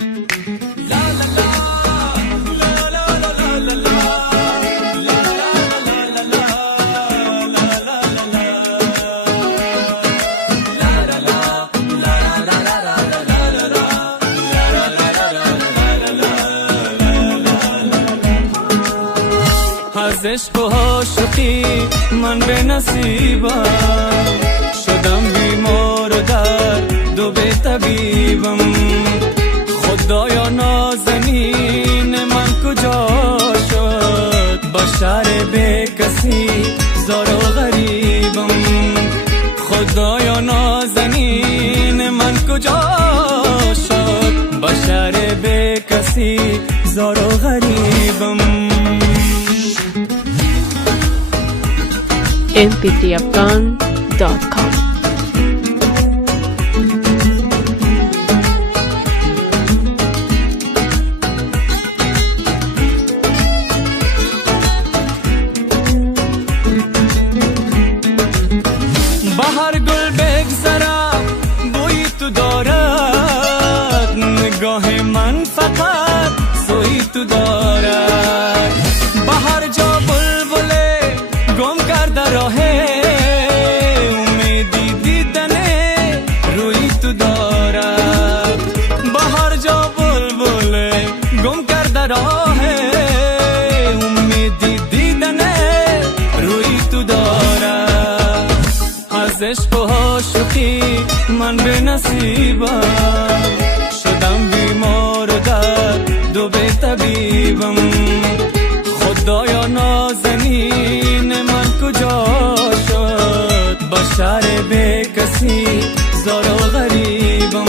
از عشق و عاشقی من به نصیبم شدم بیمار و درد و به طبیبم. خدایا نازنین من کجا شد، بشر به کسی زار و غریبم. خدایا نازنین من کجا شد، بشر به کسی زار و غریبم. mp3afghan.com بهر گل بگذرم بوی تو دارد، نگاه من فقط سوی تو دارد. بهر جا بلبله گم کرده راهه، امیدی دیدنه روی تو دارد. بهر جا بلبله گم کرده راهه، امیدی دیدنه روی تو دارد. از عشق و عاشقی من به نصیبم شدم بیمار و درد و به طبیبم. خدایا نازنین من کجا شد، بشر به کسی زار و غریبم.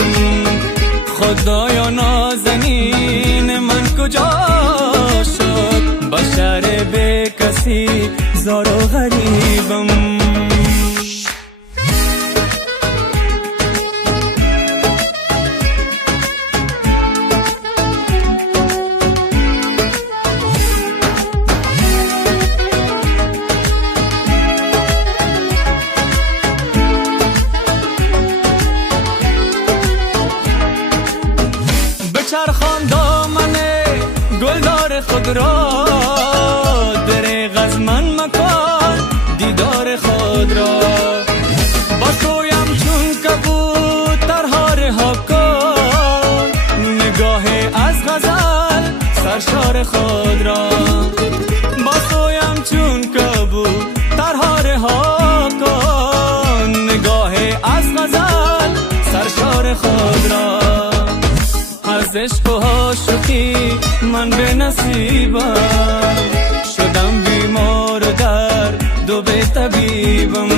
خدایا نازنین من کجا شد، بشر به کسی زار و غریبم. چرخان دامن گلدار خود را، دریغ از من مکن دیدار خود را. با تویم چون کبوترها رها کن، نگاه از غزل سرشار خود را. با تویم چون کبوترها رها کن، نگاه از غزل سرشار خود را. از عشق و عاشقی من به نصیبم شدم بیمار و درد و به طبیبم.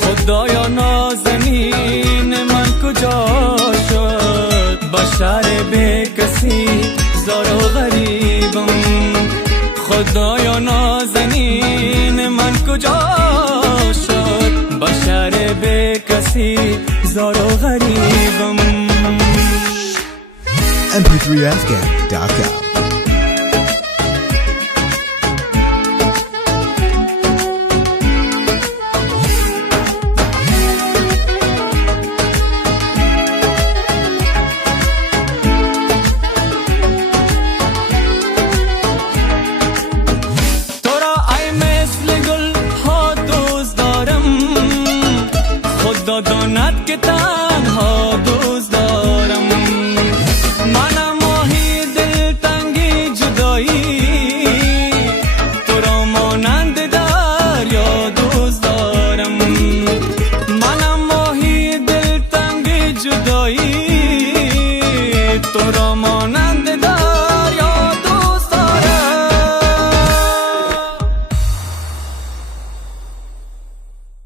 خدایا نازنین من کجا شد، بشر به کسی زار و غریبم. خدایا نازنین من کجا شد، بشر به کسی زار و غریبم. mp3afghan.com